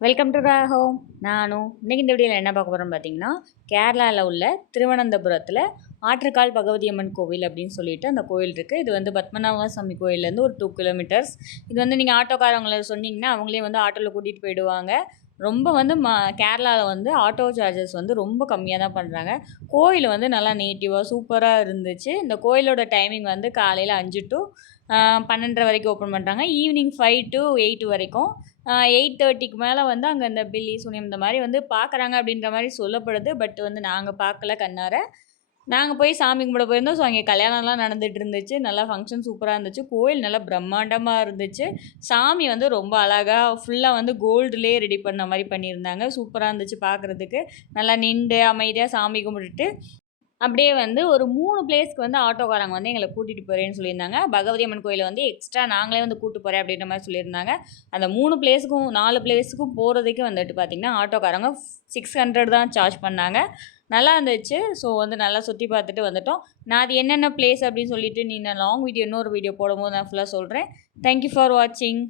Welcome to home நானும் இன்றைக்கி இந்த வீடியோவில் என்ன பார்க்க போகிறோம்னு பார்த்தீங்கன்னா கேரளாவில் உள்ள திருவனந்தபுரத்தில் ஆற்றுக்கால் பகவதி அம்மன் கோவில் அப்படின்னு சொல்லிட்டு அந்த கோவில் இருக்குது இது வந்து பத்மநாப சுவாமி கோயிலேருந்து ஒரு டூ கிலோமீட்டர்ஸ் இது வந்து நீங்கள் ஆட்டோக்காரவங்களை சொன்னீங்கன்னா அவங்களே வந்து ஆட்டோவில் கூட்டிகிட்டு போயிடுவாங்க. ரொம்ப வந்து ம கேரளாவில் வந்து ஆட்டோ சார்ஜஸ் வந்து ரொம்ப கம்மியாக தான் பண்ணுறாங்க கோயில் வந்து நல்லா நேட்டிவாக சூப்பராக இருந்துச்சு. இந்த கோயிலோட டைமிங் வந்து காலையில் அஞ்சு டு பன்னெண்டரை வரைக்கும் ஓப்பன் பண்ணுறாங்க ஈவினிங் ஃபைவ் டு எயிட் வரைக்கும். எயிட் தேர்ட்டிக்கு மேலே வந்து அங்கே இந்த பில்லி சுனியம் இந்த மாதிரி வந்து பார்க்குறாங்க அப்படின்ற மாதிரி சொல்லப்படுது. பட் வந்து நாங்கள் பார்க்கல கண்ணார. நாங்கள் போய் சாமி கும்பிட போயிருந்தோம். ஸோ அங்கே கல்யாணம்லாம் நடந்துகிட்டு இருந்துச்சு நல்லா ஃபங்க்ஷன் சூப்பராக இருந்துச்சு. கோயில் நல்லா பிரம்மாண்டமாக இருந்துச்சு. சாமி வந்து ரொம்ப அழகாக ஃபுல்லாக வந்து கோல்டுலேயே ரெடி பண்ண மாதிரி பண்ணியிருந்தாங்க. சூப்பராக இருந்துச்சு பார்க்குறதுக்கு நல்லா நின்று அமைதியாக சாமி கும்பிட்டுட்டு அப்படியே வந்து ஒரு மூணு பிளேஸ்க்கு வந்து ஆட்டோக்காரங்க வந்து எங்களை கூட்டிகிட்டு போகிறேன்னு சொல்லியிருந்தாங்க. பகவதி அம்மன் கோயிலை வந்து எக்ஸ்ட்ரா நாங்களே வந்து கூட்டு போகிறேன் அப்படின்ற மாதிரி சொல்லியிருந்தாங்க. அந்த மூணு பிளேஸுக்கும் நாலு பிளேஸுக்கும் போகிறதுக்கு வந்துட்டு பார்த்திங்கன்னா ஆட்டோக்காரங்க சிக்ஸ் ஹண்ட்ரட் தான் சார்ஜ் பண்ணாங்க. நல்லா இருந்துச்சு. ஸோ வந்து நல்லா சுற்றி பார்த்துட்டு வந்துட்டோம். நான் அது என்னென்ன பிளேஸ் அப்படின்னு சொல்லிட்டு நீ நான் லாங் வீடியோ இன்னொரு வீடியோ போடும்போது நான் ஃபுல்லாக சொல்கிறேன் தேங்க்யூ ஃபார் வாட்சிங்